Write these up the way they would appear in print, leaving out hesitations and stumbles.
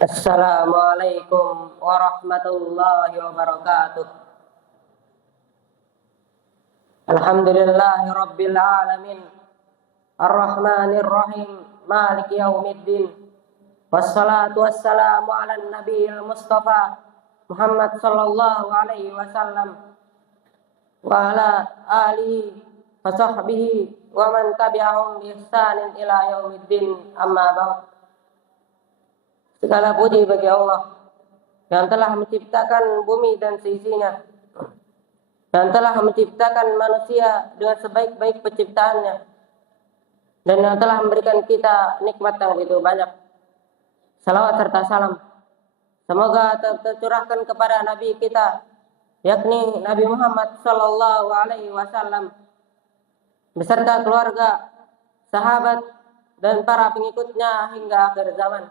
Assalamualaikum warahmatullahi wabarakatuh. Alhamdulillahi rabbil alamin. Ar-Rahmanir Rahim. Maliki yaumiddin. Wassalatu wassalamu ala nabiyil Mustafa Muhammad sallallahu alaihi wasallam wa ala alihi wa sahbihi wa man tabi'ahum bi ihsanin ila yaumiddin. Amma ba'd. Segala puji bagi Allah yang telah menciptakan bumi dan seisinya, yang telah menciptakan manusia dengan sebaik-baik penciptaannya, dan yang telah memberikan kita nikmat yang begitu banyak. Salawat serta salam semoga tercurahkan kepada Nabi kita, yakni Nabi Muhammad sallallahu alaihi wasallam, beserta keluarga, sahabat, dan para pengikutnya hingga akhir zaman.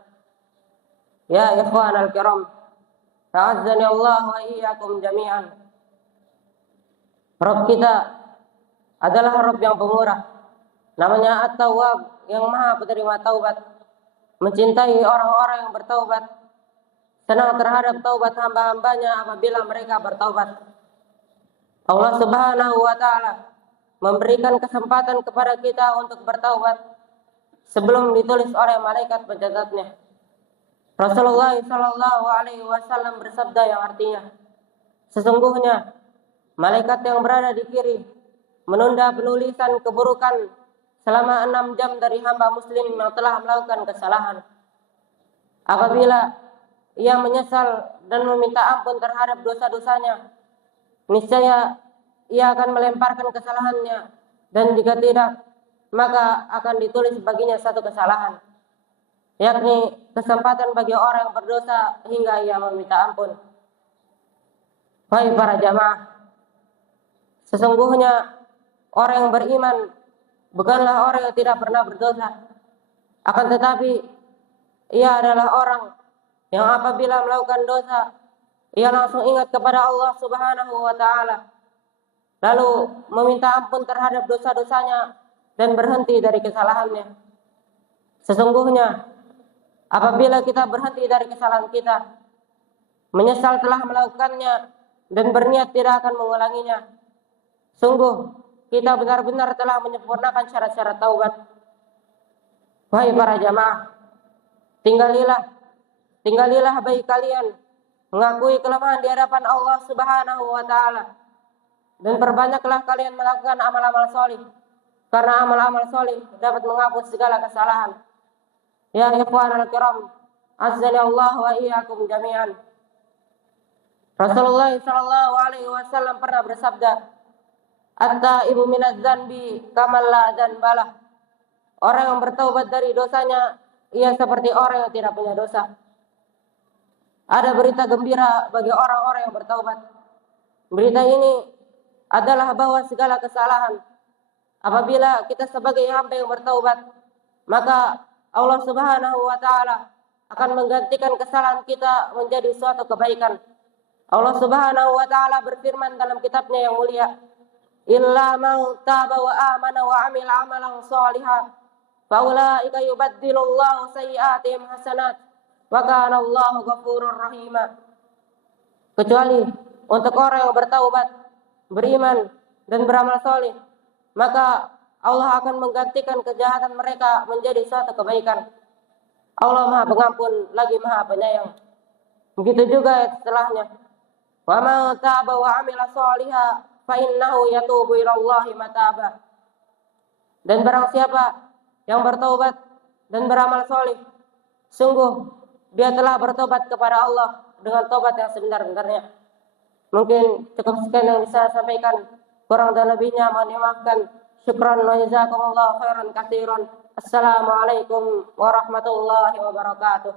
Ya ikhwanal kiram, ta'azzani Allah wa iyyakum jami'an. Rabb kita adalah Rabb yang pemurah, namanya At-Tawwab, yang maha penerima taubat, mencintai orang-orang yang bertaubat, senang terhadap taubat hamba-hambanya apabila mereka bertaubat. Allah Subhanahu wa ta'ala memberikan kesempatan kepada kita untuk bertaubat sebelum ditulis oleh malaikat pencatatnya. Rasulullah sallallahu alaihi wasallam bersabda yang artinya, sesungguhnya malaikat yang berada di kiri menunda penulisan keburukan selama 6 jam dari hamba muslim yang telah melakukan kesalahan. Apabila ia menyesal dan meminta ampun terhadap dosa-dosanya, niscaya ia akan melemparkan kesalahannya, dan jika tidak, maka akan ditulis baginya satu kesalahan, yakni kesempatan bagi orang yang berdosa hingga ia meminta ampun. Wahai para jamaah, sesungguhnya orang yang beriman bukanlah orang yang tidak pernah berdosa, akan tetapi ia adalah orang yang apabila melakukan dosa, ia langsung ingat kepada Allah Subhanahu wa ta'ala, lalu meminta ampun terhadap dosa-dosanya dan berhenti dari kesalahannya. Sesungguhnya apabila kita berhenti dari kesalahan kita, menyesal telah melakukannya, dan berniat tidak akan mengulanginya, sungguh kita benar-benar telah menyempurnakan syarat-syarat taubat. Wahai para jamaah, tinggalilah bagi kalian mengakui kelemahan di hadapan Allah Subhanahu wa ta'ala, dan perbanyaklah kalian melakukan amal-amal solih, karena amal-amal solih dapat menghapus segala kesalahan. Ya ikhwanal kiram, azzani Allah wa iyyakum jami'an. Rasulullah sallallahu alaihi wasallam pernah bersabda, "At-taibu minadz dzanbi kamal la dzanbalah." Orang yang bertaubat dari dosanya, ia seperti orang yang tidak punya dosa. Ada berita gembira bagi orang-orang yang bertaubat. Berita ini adalah bahwa segala kesalahan, apabila kita sebagai hamba yang bertaubat, maka Allah Subhanahu wa ta'ala akan menggantikan kesalahan kita menjadi suatu kebaikan. Allah Subhanahu wa ta'ala berfirman dalam kitabnya yang mulia, "Illa man taba wa amana wa amila amalan shalihan, fa ulaika yubaddilullahu sayyi'atihim hasanat, wa kana Allahu ghafurur rahim." Kecuali untuk orang yang bertaubat, beriman, dan beramal saleh, maka Allah akan menggantikan kejahatan mereka menjadi suatu kebaikan. Allah Maha Pengampun lagi Maha Penyayang. Begitu juga setelahnya, "Wa man taba wa amila shalihan fa innahu yatubu ila Allahi mataba." Dan barang siapa yang bertaubat dan beramal saleh, sungguh dia telah bertobat kepada Allah dengan tobat yang sebenar-benarnya. Mungkin cukup sekian yang bisa saya sampaikan. Kurang dan lebihnya mohon dimaafkan. Syukran wa jazakumullahu khairan katsiran. Assalamualaikum warahmatullahi wabarakatuh.